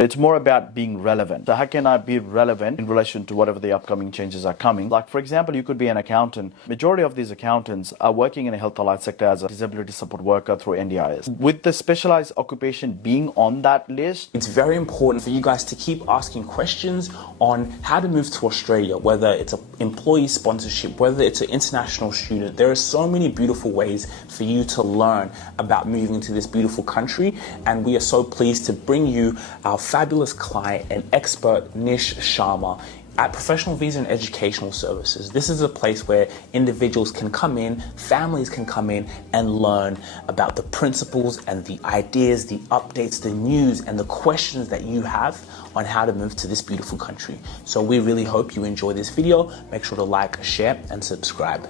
It's more about being relevant. So how can I be relevant in relation to whatever the upcoming changes are coming? Like, for example, you could be an accountant. Majority of these accountants are working in a health allied sector as a disability support worker through NDIS. With the specialized occupation being on that list, it's very important for you guys to keep asking questions on how to move to Australia, whether it's an employee sponsorship, whether it's an international student. There are so many beautiful ways for you to learn about moving to this beautiful country, and we are so pleased to bring you our fabulous client and expert Nish Sharma at Professional Visa and Educational Services. This is a place where individuals can come in, families can come in and learn about the principles and the ideas, the updates, the news, and the questions that you have on how to move to this beautiful country. So we really hope you enjoy this video. Make sure to like, share, and subscribe.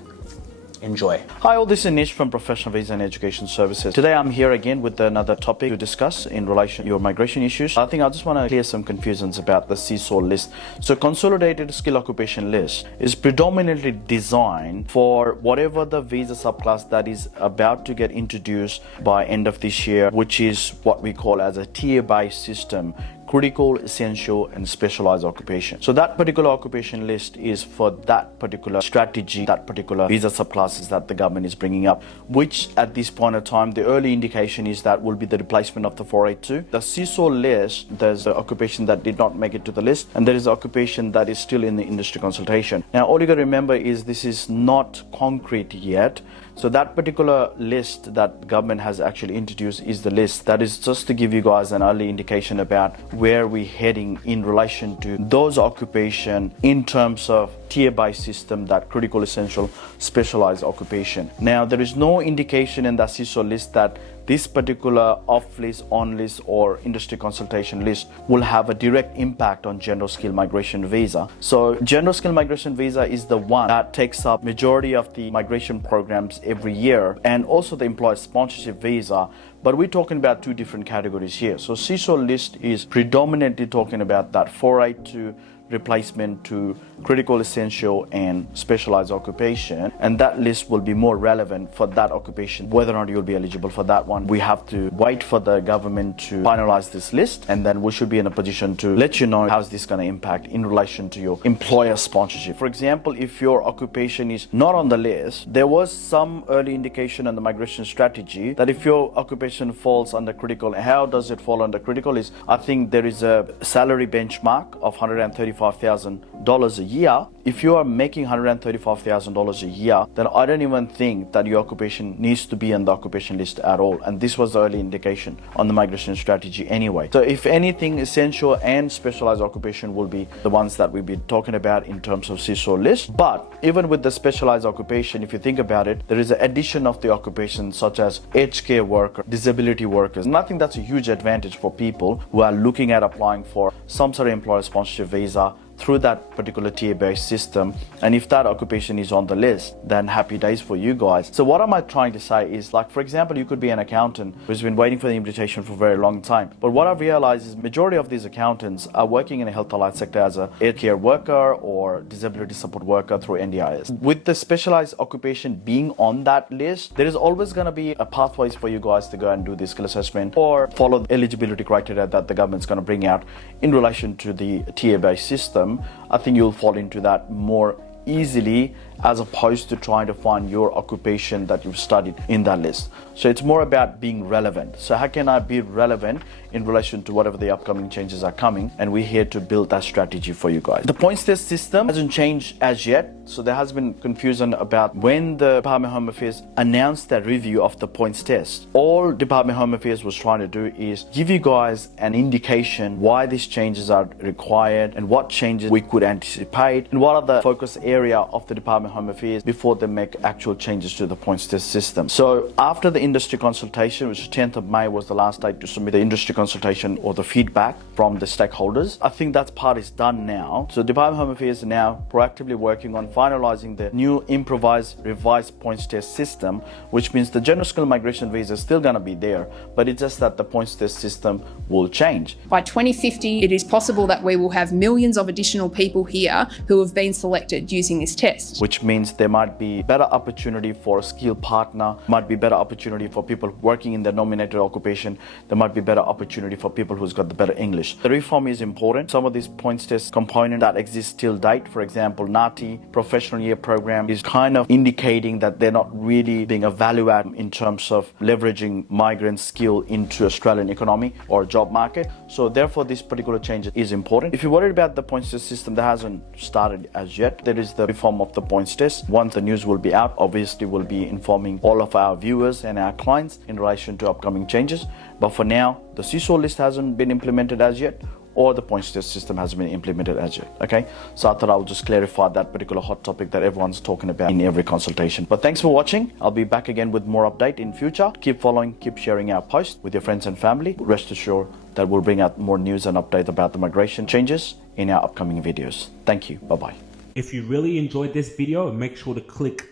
Enjoy. Hi all, this is Nish from Professional Visa and Education Services. Today I'm here again with another topic to discuss in relation to your migration issues. I think I just want to clear some confusions about the CSOL list. So Consolidated Skill Occupation List is predominantly designed for whatever the visa subclass that is about to get introduced by end of this year, which is what we call as a tier-based system: critical, essential, and specialized occupation. So that particular occupation list is for that particular strategy, that particular visa subclasses that the government is bringing up, which at this point of time, the early indication is that will be the replacement of the 482. The CSOL list, there's the occupation that did not make it to the list, and there is the occupation that is still in the industry consultation. Now, all you got to remember is this is not concrete yet. So that particular list that the government has actually introduced is the list that is just to give you guys an early indication about where we're heading in relation to those occupation in terms of tier-based system, that critical, essential, specialized occupation. Now, there is no indication in the CISO list that this particular off-list, on-list, or industry consultation list will have a direct impact on general skill migration visa. So general skill migration visa is the one that takes up majority of the migration programs every year, and also the employer sponsorship visa. But we're talking about two different categories here. So CSOL list is predominantly talking about that 482 replacement to critical, essential, and specialized occupation, and that list will be more relevant for that occupation. Whether or not you'll be eligible for that one, we have to wait for the government to finalize this list, and then we should be in a position to let you know how's this going to impact in relation to your employer sponsorship. For example, if your occupation is not on the list, there was some early indication on the migration strategy that if your occupation falls under critical, how does it fall under critical is, I think there is a salary benchmark of $135,000 a year. If you are making $135,000 a year, then I don't even think that your occupation needs to be on the occupation list at all. And this was the early indication on the migration strategy anyway. So if anything, essential and specialized occupation will be the ones that we'll be talking about in terms of CSOL list. But even with the specialized occupation, if you think about it, there is an addition of the occupations such as aged care worker, disability workers. And I think that's a huge advantage for people who are looking at applying for some sort of employer sponsorship visa through that particular tier-based system. And if that occupation is on the list, then happy days for you guys. So what am I trying to say is, like, for example, you could be an accountant who's been waiting for the invitation for a very long time. But what I've realized is majority of these accountants are working in a health allied sector as a air care worker or disability support worker through NDIS. With the specialized occupation being on that list, there is always going to be a pathways for you guys to go and do the skill assessment or follow the eligibility criteria that the government's going to bring out in relation to the tier-based system. I think you'll fall into that more easily as opposed to trying to find your occupation that you've studied in that list. So it's more about being relevant. So how can I be relevant in relation to whatever the upcoming changes are coming? And we're here to build that strategy for you guys. The points test system hasn't changed as yet. So there has been confusion about when the Department of Home Affairs announced that review of the points test. All Department of Home Affairs was trying to do is give you guys an indication why these changes are required and what changes we could anticipate and what are the focus area of the Department of Home Affairs before they make actual changes to the points test system. So after the industry consultation, which is 10th of May was the last date to submit the industry consultation or the feedback from the stakeholders, I think that part is done now. So Department of Home Affairs is now proactively working on finalizing the new improvised revised points test system, which means the general skill migration visa is still going to be there, but it's just that the points test system will change. By 2050, it is possible that we will have millions of additional people here who have been selected using this test. Which means there might be better opportunity for a skill partner, might be better opportunity for people working in the nominated occupation, there might be better opportunity for people who's got the better English. changes. The reform is important. Some of these points test components that exist till date, for example, NATI, professional year program, is kind of indicating that they're not really being a value add in terms of leveraging migrant skill into Australian economy or job market. So therefore, this particular change is important. If you're worried about the points test system that hasn't started as yet, there is the reform of the points test. Once the news will be out, obviously we'll be informing all of our viewers and our clients in relation to upcoming changes. But for now, the CSOL list hasn't been implemented as yet, or the points test system hasn't been implemented as yet. Okay, so I thought I would just clarify that particular hot topic that everyone's talking about in every consultation. But thanks for watching. I'll be back again with more update in future. Keep following, keep sharing our posts with your friends and family. Rest assured that we'll bring out more news and updates about the migration changes in our upcoming videos. Thank you. Bye-bye. If you really enjoyed this video, make sure to click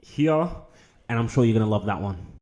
here, and I'm sure you're gonna love that one.